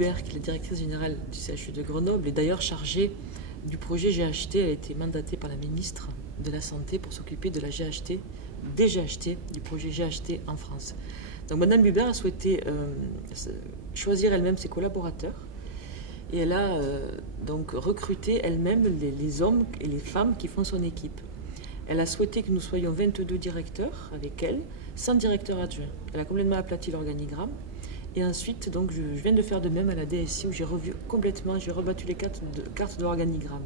Hubert, qui est la directrice générale du CHU de Grenoble, est d'ailleurs chargée du projet GHT. Elle a été mandatée par la ministre de la Santé pour s'occuper de la GHT, des GHT, du projet GHT en France. Donc Madame Hubert a souhaité choisir elle-même ses collaborateurs et elle a donc recruté elle-même les hommes et les femmes qui font son équipe. Elle a souhaité que nous soyons 22 directeurs avec elle, 100 directeurs adjoints. Elle a complètement aplati l'organigramme. Et ensuite, donc, je viens de faire de même à la DSI où j'ai revu complètement, j'ai rebattu les cartes de l'organigramme.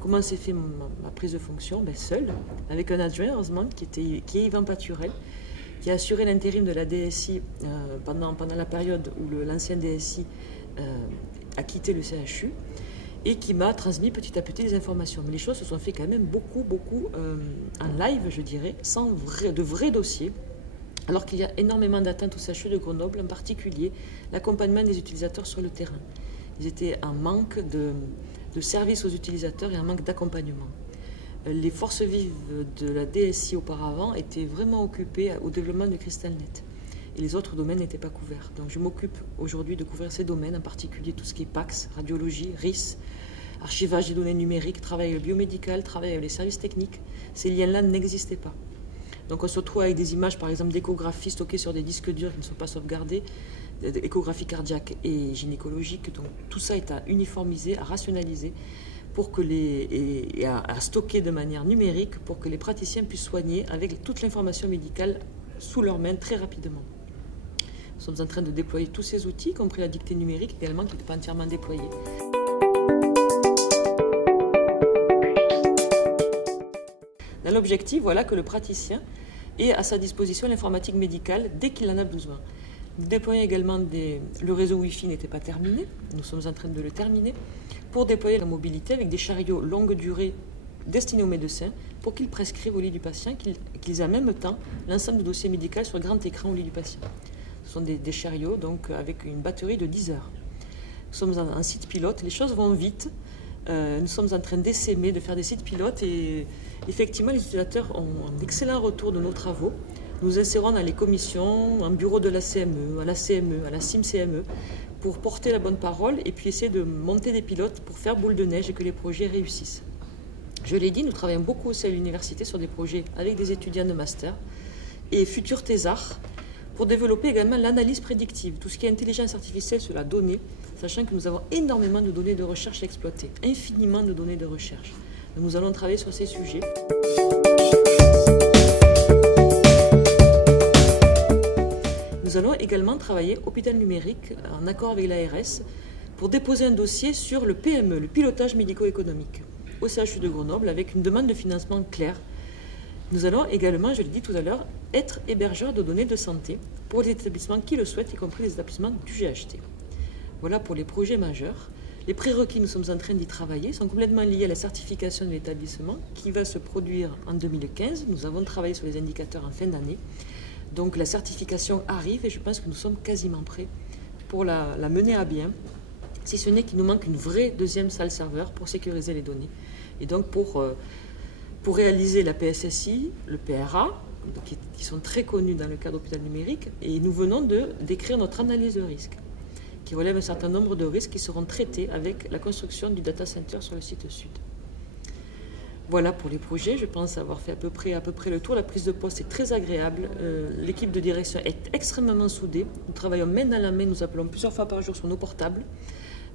Comment s'est fait ma prise de fonction? Seule, avec un adjoint, heureusement, qui est Yvan Paturel, qui a assuré l'intérim de la DSI pendant la période où l'ancien DSI a quitté le CHU et qui m'a transmis petit à petit les informations. Mais les choses se sont fait quand même beaucoup en live, je dirais, sans de vrais dossiers, alors qu'il y a énormément d'attentes au CHU de Grenoble, en particulier l'accompagnement des utilisateurs sur le terrain. Ils étaient en manque de services aux utilisateurs et en manque d'accompagnement. Les forces vives de la DSI auparavant étaient vraiment occupées au développement de CrystalNet. Et les autres domaines n'étaient pas couverts. Donc je m'occupe aujourd'hui de couvrir ces domaines, en particulier tout ce qui est PACS, radiologie, RIS, archivage des données numériques, travail biomédical, travail avec les services techniques. Ces liens-là n'existaient pas. Donc on se retrouve avec des images, par exemple, d'échographies stockées sur des disques durs qui ne sont pas sauvegardés, d'échographie cardiaque et gynécologique. Donc tout ça est à uniformiser, à rationaliser pour que et à stocker de manière numérique pour que les praticiens puissent soigner avec toute l'information médicale sous leurs mains très rapidement. Nous sommes en train de déployer tous ces outils, y compris la dictée numérique également, qui n'est pas entièrement déployée. Dans l'objectif, voilà que le praticien ait à sa disposition l'informatique médicale dès qu'il en a besoin. Nous déployons également le réseau Wi-Fi n'était pas terminé, nous sommes en train de le terminer, pour déployer la mobilité avec des chariots longue durée destinés aux médecins pour qu'ils prescrivent au lit du patient, qu'ils aient en même temps l'ensemble du dossier médical sur le grand écran au lit du patient. Ce sont des chariots donc, avec une batterie de 10 heures. Nous sommes en site pilote, les choses vont vite. Nous sommes en train d'essaimer, de faire des sites pilotes et effectivement les utilisateurs ont un excellent retour de nos travaux. Nous insérons dans les commissions, en bureau de la CME, à la CME, à la CIM-CME, pour porter la bonne parole et puis essayer de monter des pilotes pour faire boule de neige et que les projets réussissent. Je l'ai dit, nous travaillons beaucoup aussi à l'université sur des projets avec des étudiants de master et futurs thésards pour développer également l'analyse prédictive, tout ce qui est intelligence artificielle sur la donnée, sachant que nous avons énormément de données de recherche à exploiter, infiniment de données de recherche. Donc nous allons travailler sur ces sujets. Nous allons également travailler hôpital numérique en accord avec l'ARS pour déposer un dossier sur le PME, le pilotage médico-économique, au CHU de Grenoble avec une demande de financement claire. Nous allons également, je l'ai dit tout à l'heure, être hébergeurs de données de santé pour les établissements qui le souhaitent, y compris les établissements du GHT. Voilà pour les projets majeurs. Les prérequis, nous sommes en train d'y travailler, sont complètement liés à la certification de l'établissement qui va se produire en 2015. Nous avons travaillé sur les indicateurs en fin d'année. Donc la certification arrive et je pense que nous sommes quasiment prêts pour la mener à bien, si ce n'est qu'il nous manque une vraie deuxième salle serveur pour sécuriser les données. Et donc pour réaliser la PSSI, le PRA, qui sont très connus dans le cadre hôpital numérique, et nous venons d'écrire notre analyse de risque, qui relève un certain nombre de risques qui seront traités avec la construction du data center sur le site sud. Voilà pour les projets, je pense avoir fait à peu près le tour. La prise de poste est très agréable, l'équipe de direction est extrêmement soudée, nous travaillons main dans la main, nous appelons plusieurs fois par jour sur nos portables,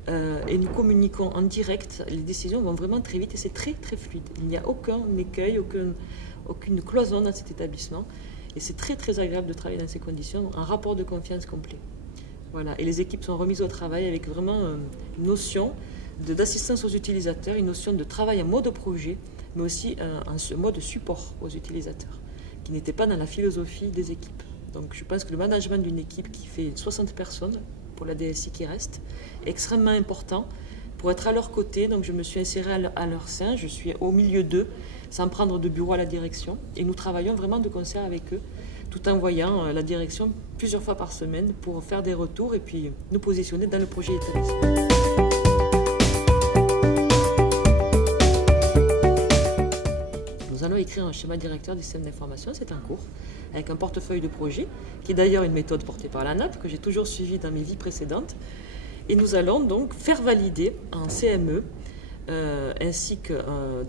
et nous communiquons en direct, les décisions vont vraiment très vite et c'est très très fluide. Il n'y a aucun écueil, aucune cloison dans cet établissement et c'est très très agréable de travailler dans ces conditions, un rapport de confiance complet. Voilà. Et les équipes sont remises au travail avec vraiment une notion d'assistance aux utilisateurs, une notion de travail en mode projet, mais aussi un mode support aux utilisateurs, qui n'était pas dans la philosophie des équipes. Donc je pense que le management d'une équipe qui fait 60 personnes, pour la DSI qui reste, est extrêmement important pour être à leur côté. Donc je me suis insérée à leur sein, je suis au milieu d'eux, sans prendre de bureau à la direction. Et nous travaillons vraiment de concert avec eux, tout en voyant la direction plusieurs fois par semaine pour faire des retours et puis nous positionner dans le projet établissement. Nous allons écrire un schéma directeur du système d'information, c'est en cours, avec un portefeuille de projet, qui est d'ailleurs une méthode portée par l'ANAP, que j'ai toujours suivie dans mes vies précédentes. Et nous allons donc faire valider en CME, ainsi que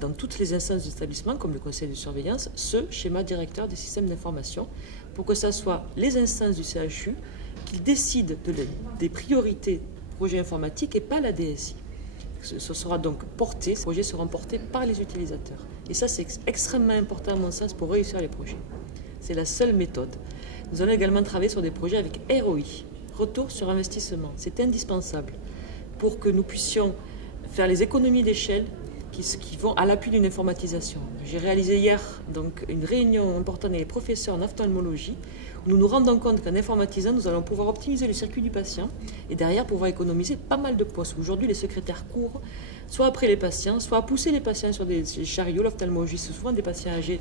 dans toutes les instances d'établissement, comme le conseil de surveillance, ce schéma directeur des systèmes d'information, pour que ce soit les instances du CHU qui décident des priorités projet informatique et pas la DSI. Ce sera donc porté, ces projets seront portés par les utilisateurs. Et ça, c'est extrêmement important à mon sens pour réussir les projets. C'est la seule méthode. Nous allons également travailler sur des projets avec ROI, retour sur investissement. C'est indispensable pour que nous puissions faire les économies d'échelle qui vont à l'appui d'une informatisation. J'ai réalisé hier donc, une réunion importante avec les professeurs en ophtalmologie où nous nous rendons compte qu'en informatisant, nous allons pouvoir optimiser le circuit du patient et derrière pouvoir économiser pas mal de postes. Aujourd'hui, les secrétaires courent soit après les patients, soit à pousser les patients sur des chariots. L'ophtalmologie, c'est souvent des patients âgés.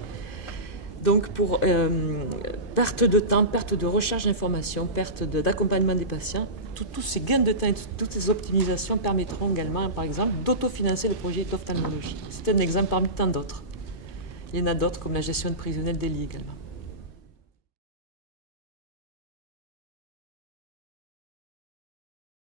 Donc pour perte de temps, perte de recherche d'informations, perte d'accompagnement des patients, tous ces gains de temps et toutes ces optimisations permettront également, par exemple, d'autofinancer le projet d'ophtalmologie. C'est un exemple parmi tant d'autres. Il y en a d'autres comme la gestion de prévisionnelle des lits également.